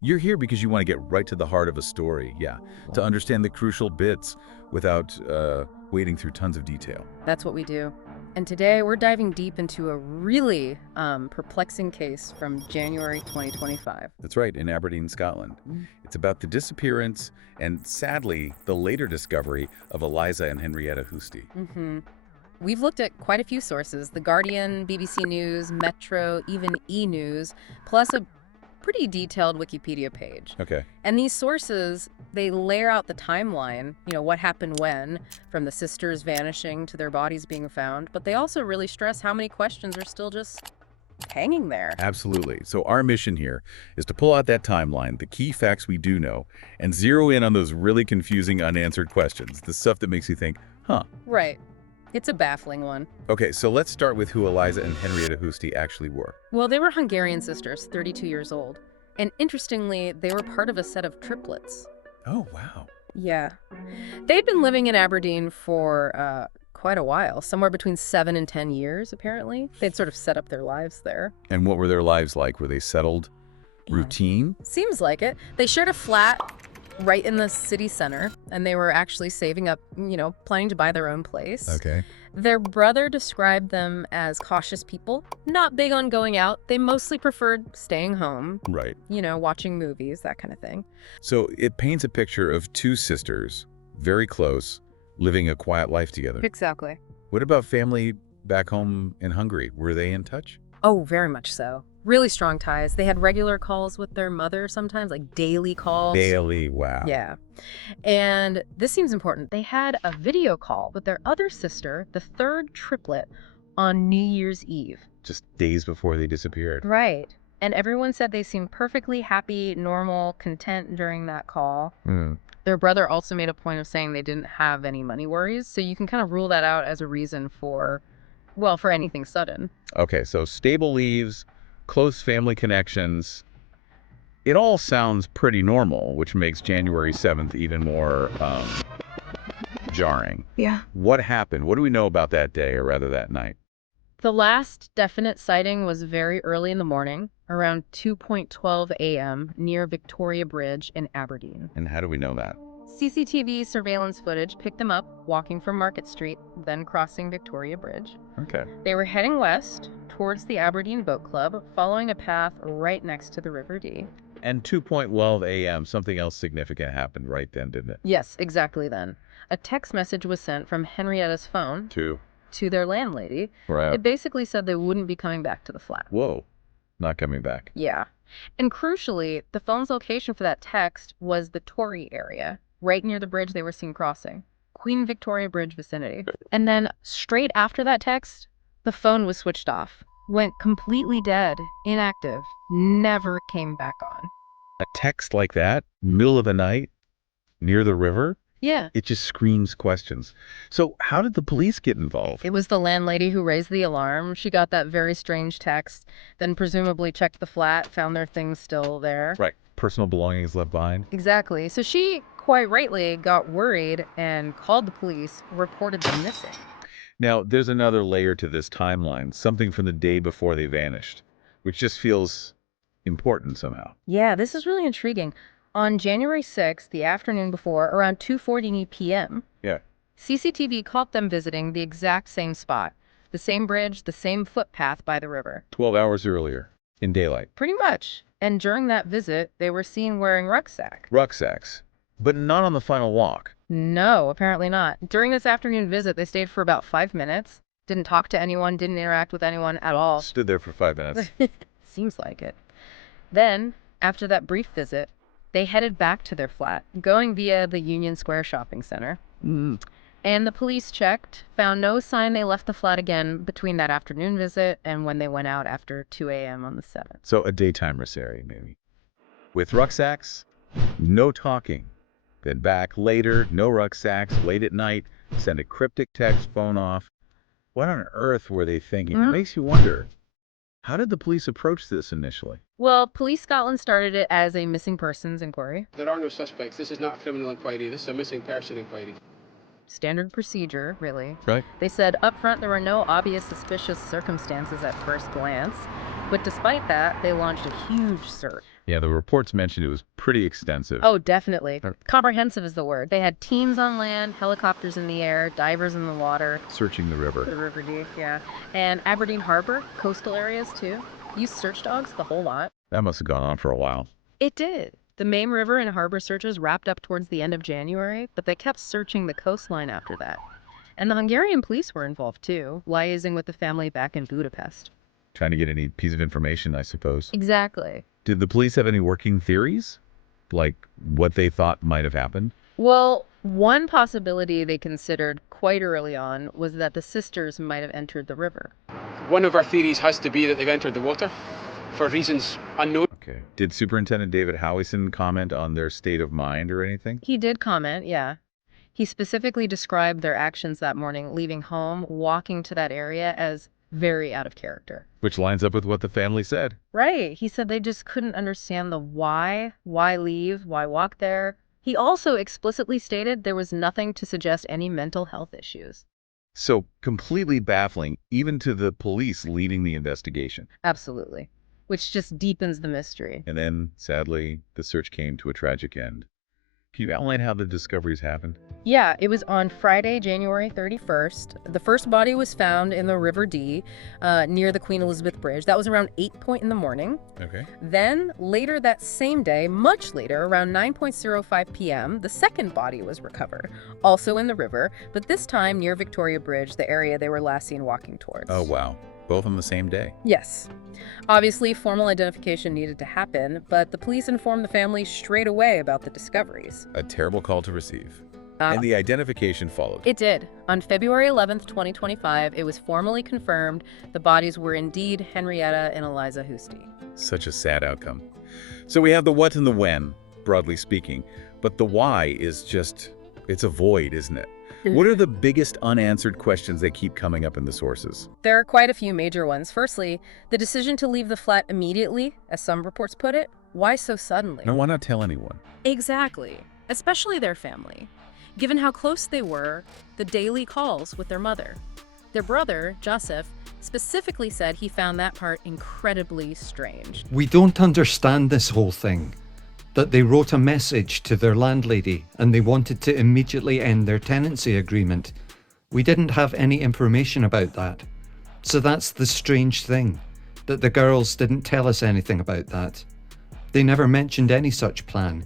You're here because you want to get right to the heart of a story, yeah, to understand the crucial bits without wading through tons of detail. That's what we do. And today we're diving deep into a really perplexing case from January 2025. That's right, in Aberdeen, Scotland. It's about the disappearance and, sadly, the later discovery of Eliza and Henrietta Huszti. Mm-hmm. We've looked at quite a few sources: The Guardian, BBC News, Metro, even E! News, plus a pretty detailed Wikipedia page. Okay. And these sources, they layer out the timeline, what happened when, from the sisters vanishing to their bodies being found, but they also really stress how many questions are still just hanging there. Absolutely. So our mission here is to pull out that timeline, the key facts we do know, and zero in on those really confusing unanswered questions, the stuff that makes you think, huh. Right. It's a baffling one. Okay, so let's start with who Eliza and Henrietta Huszti actually were. Well, they were Hungarian sisters, 32 years old. And interestingly, they were part of a set of triplets. Oh, wow. Yeah. They'd been living in Aberdeen for quite a while, somewhere between 7 and 10 years, apparently. They'd sort of set up their lives there. And what were their lives like? Were they settled? Routine? Seems like it. They shared a flat right in the city center, and they were actually saving up, planning to buy their own place. Okay. Their brother described them as cautious people, not big on going out. They mostly preferred staying home, Right. watching movies, that kind of thing. So it paints a picture of two sisters, very close, living a quiet life together. Exactly. What about family back home in Hungary? Were they in touch? Oh, very much so. Really strong ties. They had regular calls with their mother sometimes, like daily calls. Daily, wow. Yeah. And this seems important. They had a video call with their other sister, the third triplet, on New Year's Eve. Just days before they disappeared. Right. And everyone said they seemed perfectly happy, normal, content during that call. Their brother also made a point of saying they didn't have any money worries, so you can kind of rule that out as a reason for anything sudden. Okay, so stable leaves, close family connections. It all sounds pretty normal, which makes January 7th even more jarring. Yeah. What happened? What do we know about that day, or rather that night? The last definite sighting was very early in the morning, around 2:12 a.m. near Victoria Bridge in Aberdeen. And how do we know that? CCTV surveillance footage picked them up walking from Market Street, then crossing Victoria Bridge. Okay. They were heading west towards the Aberdeen Boat Club, following a path right next to the River Dee. And 2:12 a.m., something else significant happened right then, didn't it? Yes, exactly then. A text message was sent from Henrietta's phone to their landlady. Right. It basically said they wouldn't be coming back to the flat. Whoa, not coming back. Yeah. And crucially, the phone's location for that text was the Tory area, right near the bridge they were seen crossing. Queen Victoria Bridge vicinity. And then straight after that text, the phone was switched off. Went completely dead, inactive, never came back on. A text like that, middle of the night, near the river? Yeah. It just screams questions. So how did the police get involved? It was the landlady who raised the alarm. She got that very strange text, then presumably checked the flat, found their things still there. Right. Personal belongings left behind? Exactly. So she, quite rightly, got worried and called the police, reported them missing. Now, there's another layer to this timeline, something from the day before they vanished, which just feels important somehow. Yeah, this is really intriguing. On January 6th, the afternoon before, around 2:40 p.m., Yeah. CCTV caught them visiting the exact same spot, the same bridge, the same footpath by the river. 12 hours earlier, in daylight. Pretty much. And during that visit, they were seen wearing Rucksacks, but not on the final walk. No, apparently not. During this afternoon visit, they stayed for about 5 minutes, didn't talk to anyone, didn't interact with anyone at all. Stood there for 5 minutes. Seems like it. Then, after that brief visit, they headed back to their flat, going via the Union Square shopping center. And the police checked, found no sign they left the flat again between that afternoon visit and when they went out after 2 a.m. on the 7th. So a daytime Rosary, maybe. With rucksacks, no talking. Then back later, no rucksacks, late at night, send a cryptic text, phone off. What on earth were they thinking? It makes you wonder. How did the police approach this initially? Well, Police Scotland started it as a missing persons inquiry. There are no suspects. This is not a criminal inquiry. This is a missing person inquiry. Standard procedure, really. Right. They said up front there were no obvious suspicious circumstances at first glance, but despite that, they launched a huge search. Yeah, the reports mentioned it was pretty extensive. Oh, definitely. Comprehensive is the word. They had teams on land, helicopters in the air, divers in the water. Searching the river. The River Dee, yeah. And Aberdeen Harbor, coastal areas too. Used search dogs, the whole lot. That must have gone on for a while. It did. The main river and harbor searches wrapped up towards the end of January, but they kept searching the coastline after that. And the Hungarian police were involved too, liaising with the family back in Budapest. Trying to get any piece of information, I suppose. Exactly. Did the police have any working theories? Like what they thought might have happened? Well, one possibility they considered quite early on was that the sisters might have entered the river. One of our theories has to be that they've entered the water for reasons unknown. Okay. Did Superintendent David Howison comment on their state of mind or anything? He did comment, yeah. He specifically described their actions that morning, leaving home, walking to that area, as very out of character. Which lines up with what the family said. Right. He said they just couldn't understand the why leave, why walk there. He also explicitly stated there was nothing to suggest any mental health issues. So completely baffling, even to the police leading the investigation. Absolutely. Which just deepens the mystery. And then, sadly, the search came to a tragic end. Can you outline how the discoveries happened? Yeah, it was on Friday, January 31st. The first body was found in the River Dee, near the Queen Elizabeth Bridge. That was around 8 in the morning. Okay. Then, later that same day, much later, around 9:05 p.m., the second body was recovered, also in the river, but this time near Victoria Bridge, the area they were last seen walking towards. Oh, wow. Both on the same day? Yes. Obviously, formal identification needed to happen, but the police informed the family straight away about the discoveries. A terrible call to receive. And the identification followed. It did. On February 11th, 2025, it was formally confirmed the bodies were indeed Henrietta and Eliza Huszti. Such a sad outcome. So we have the what and the when, broadly speaking, but the why is just, it's a void, isn't it? What are the biggest unanswered questions that keep coming up in the sources? There are quite a few major ones. Firstly, the decision to leave the flat immediately, as some reports put it. Why so suddenly? No, why not tell anyone? Exactly. Especially their family. Given how close they were, the daily calls with their mother. Their brother, Joseph, specifically said he found that part incredibly strange. We don't understand this whole thing. That they wrote a message to their landlady and they wanted to immediately end their tenancy agreement. We didn't have any information about that. So that's the strange thing, that the girls didn't tell us anything about that. They never mentioned any such plan.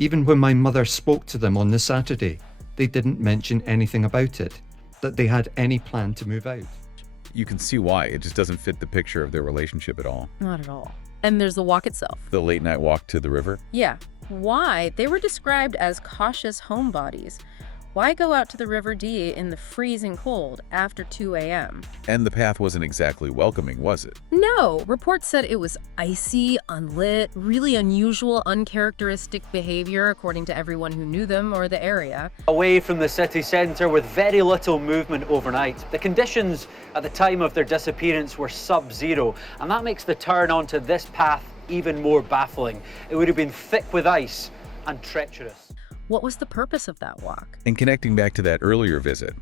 Even when my mother spoke to them on the Saturday, they didn't mention anything about it, that they had any plan to move out. You can see why. It just doesn't fit the picture of their relationship at all. Not at all. And there's the walk itself. The late night walk to the river? Yeah. Why? They were described as cautious homebodies. Why go out to the River Dee in the freezing cold after 2 a.m.? And the path wasn't exactly welcoming, was it? No. Reports said it was icy, unlit, really unusual, uncharacteristic behavior according to everyone who knew them or the area. Away from the city centre with very little movement overnight. The conditions at the time of their disappearance were sub-zero, and that makes the turn onto this path even more baffling. It would have been thick with ice and treacherous. What was the purpose of that walk? And connecting back to that earlier visit,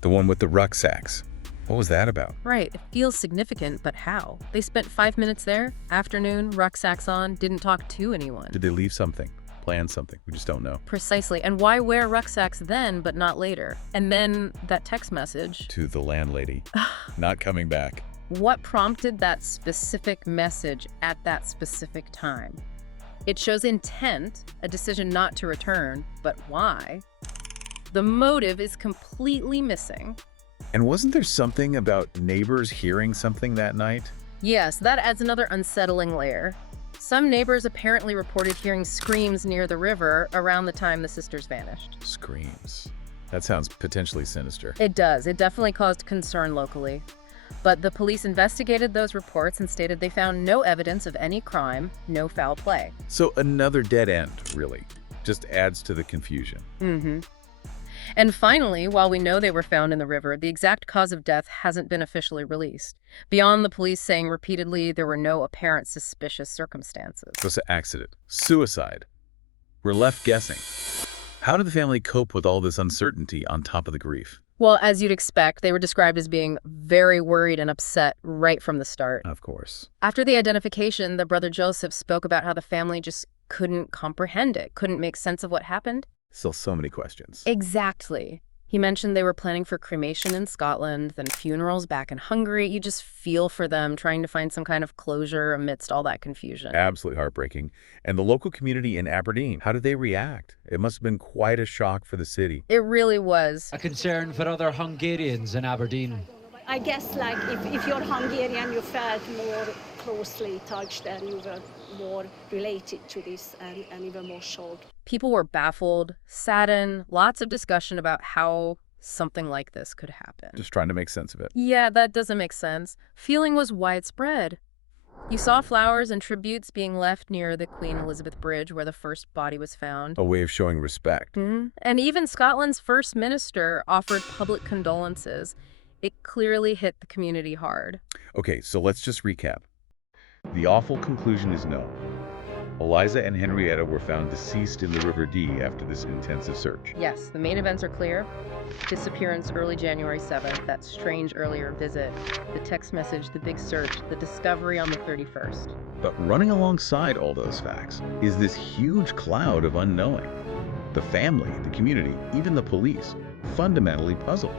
the one with the rucksacks, what was that about? Right, it feels significant, but how? They spent 5 minutes there, afternoon, rucksacks on, didn't talk to anyone. Did they leave something? Plan something? We just don't know. Precisely, and why wear rucksacks then, but not later? And then that text message. To the landlady, not coming back. What prompted that specific message at that specific time? It shows intent, a decision not to return, but why? The motive is completely missing. And wasn't there something about neighbors hearing something that night? Yes, that adds another unsettling layer. Some neighbors apparently reported hearing screams near the river around the time the sisters vanished. Screams. That sounds potentially sinister. It does. It definitely caused concern locally. But the police investigated those reports and stated they found no evidence of any crime, no foul play. So another dead end, really. Just adds to the confusion. And finally, while we know they were found in the river, the exact cause of death hasn't been officially released. Beyond the police saying repeatedly there were no apparent suspicious circumstances. So it's an accident. Suicide. We're left guessing. How did the family cope with all this uncertainty on top of the grief? Well, as you'd expect, they were described as being very worried and upset right from the start. Of course. After the identification, the brother Joseph spoke about how the family just couldn't comprehend it, couldn't make sense of what happened. Still so many questions. Exactly. He mentioned they were planning for cremation in Scotland, then funerals back in Hungary. You just feel for them, trying to find some kind of closure amidst all that confusion. Absolutely heartbreaking. And the local community in Aberdeen, how did they react? It must have been quite a shock for the city. It really was. A concern for other Hungarians in Aberdeen. I guess like if you're Hungarian, you felt more closely touched and you were more related to this and you were more shocked. People were baffled, saddened, lots of discussion about how something like this could happen. Just trying to make sense of it. Yeah, that doesn't make sense. Feeling was widespread. You saw flowers and tributes being left near the Queen Elizabeth Bridge where the first body was found. A way of showing respect. And even Scotland's first minister offered public condolences. It clearly hit the community hard. Okay, so let's just recap. The awful conclusion is no. Eliza and Henrietta were found deceased in the River Dee after this intensive search. Yes, the main events are clear. Disappearance early January 7th, that strange earlier visit, the text message, the big search, the discovery on the 31st. But running alongside all those facts is this huge cloud of unknowing. The family, the community, even the police, fundamentally puzzled.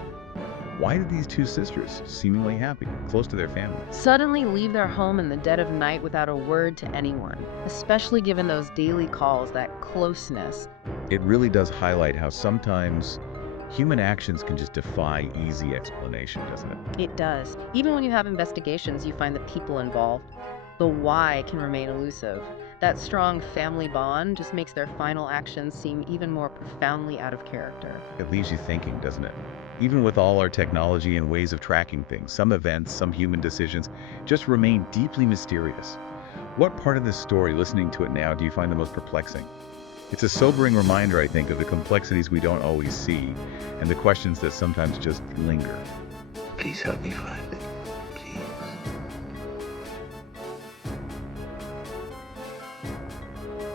Why did these two sisters, seemingly happy, close to their family, Suddenly leave their home in the dead of night without a word to anyone, especially given those daily calls, that closeness. It really does highlight how sometimes human actions can just defy easy explanation, doesn't it? It does. Even when you have investigations, you find the people involved. The why can remain elusive. That strong family bond just makes their final actions seem even more profoundly out of character. It leaves you thinking, doesn't it? Even with all our technology and ways of tracking things, some events, some human decisions just remain deeply mysterious. What part of this story, listening to it now, do you find the most perplexing? It's a sobering reminder, I think, of the complexities we don't always see and the questions that sometimes just linger. Please help me find it.